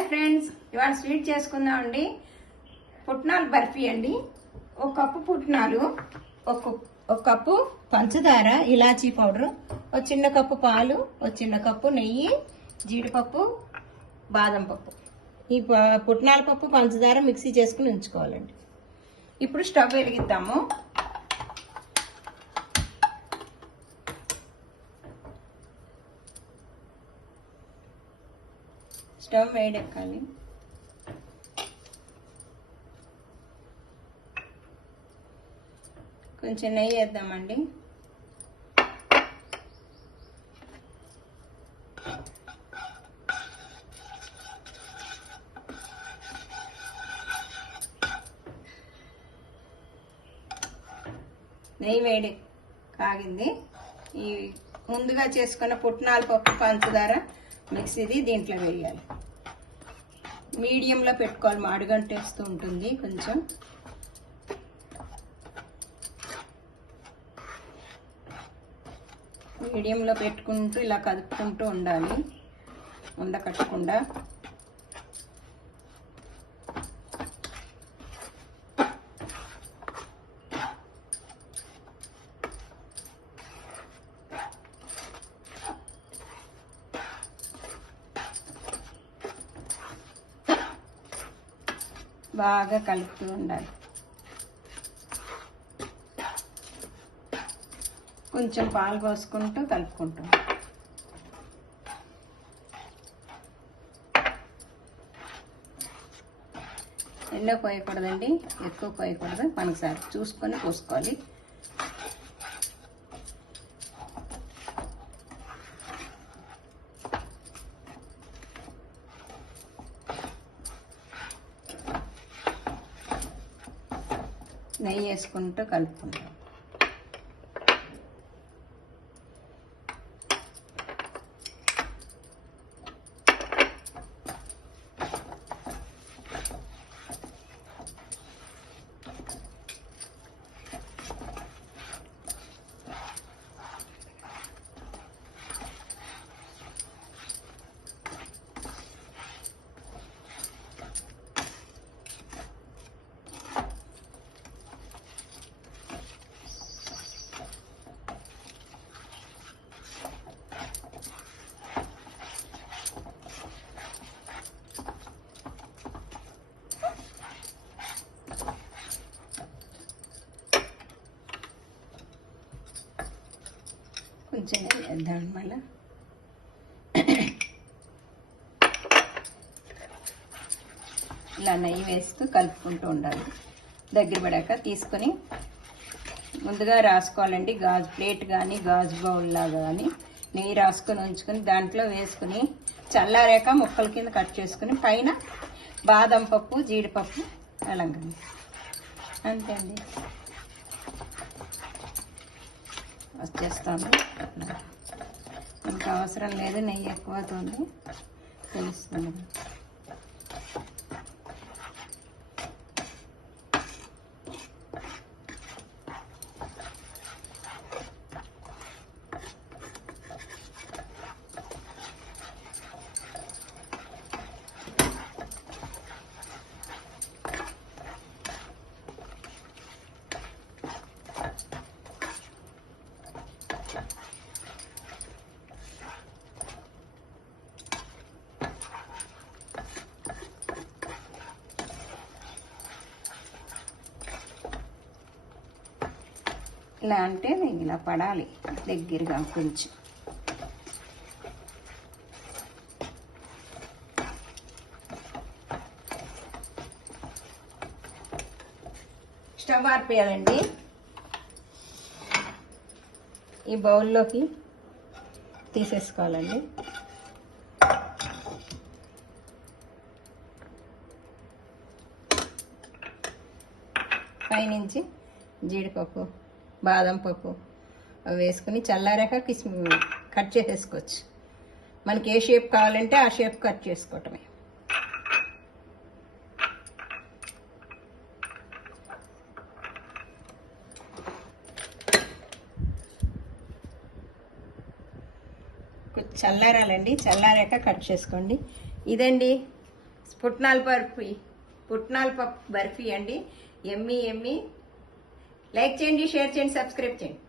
Hi friends, ఇవాళ sweet చేసుకుందామండి. పుట్నాలు బర్ఫీ అండి. ఒక కప్పు పుట్నాలు, ఒక కప్పు పంచదార, ఇలాచీ పౌడర్, ఒక చిన్న కప్పు పాలు, ఒక చిన్న కప్పు నెయ్యి, జీడిపప్పు, బాదం పప్పు. ఈ పుట్నాల పప్పు పంచదార మిక్సీ చేసుకుని ఉంచుకోవాలండి. ఇప్పుడు స్టవ్ వెలిగిద్దాము. స్టవ్ వేడెక్కాలి. కొంచెం నెయ్యి వేద్దామండి. నెయ్యి వేడి కాగింది. ఈ ముందుగా చేసుకున్న పుట్నాల పప్పు పంచదార మిక్సీది దీంట్లో వేయాలి. మీడియంలో పెట్టుకోవాలి, మాడుగంటేస్తూ ఉంటుంది. కొంచెం మీడియంలో పెట్టుకుంటూ ఇలా కదుపుకుంటూ ఉండాలి, ఉండకట్టకుండా. బాగా కలుపుతూ ఉండాలి. కొంచెం పాలు పోసుకుంటూ కలుపుకుంటాం. ఎన్నో పోయకూడదండి, ఎక్కువ పోయకూడదు. మనసారి చూసుకొని పోసుకోవాలి. నెయ్యి వేసుకుంటూ కలుపుకుంటాం. కొంచెం వేద్దాం. మళ్ళీ ఇలా నెయ్యి వేస్తూ కలుపుకుంటూ ఉండాలి. దగ్గర పడాక తీసుకొని ముందుగా రాసుకోవాలండి. గాజు ప్లేట్ కానీ గాజు బౌల్ లాగా కానీ నెయ్యి రాసుకొని ఉంచుకొని దాంట్లో వేసుకుని చల్లారాక ముక్కల కింద కట్ చేసుకుని పైన బాదం పప్పు, జీడిపప్పు అలంకరణ. అంతే అండి, వచ్చేస్తాము. మనకు అవసరం లేదు, నెయ్యి ఎక్కువ అవుతుంది తెలుస్తుంది. ఇలా అంటే ఇలా పడాలి దగ్గరగా. కొంచెం స్టవ్ ఆర్పేయాలండి. ఈ బౌల్లోకి తీసేసుకోవాలండి. పైనుంచి జీడిపప్పు, బాదం పప్పు అవి వేసుకుని చల్లారాక కట్ చేసేసుకోవచ్చు. మనకి ఏ షేప్ కావాలంటే ఆ షేప్ కట్ చేసుకోవటమే. చల్లారాలండి. చల్లారాక కట్ చేసుకోండి. ఇదండి పుట్నాల పప్పు బర్ఫీ అండి. ఎమ్మి ఎమ్మి. లైక్ చేయండి, షేర్ చేయండి, సబ్స్క్రైబ్ చేయండి.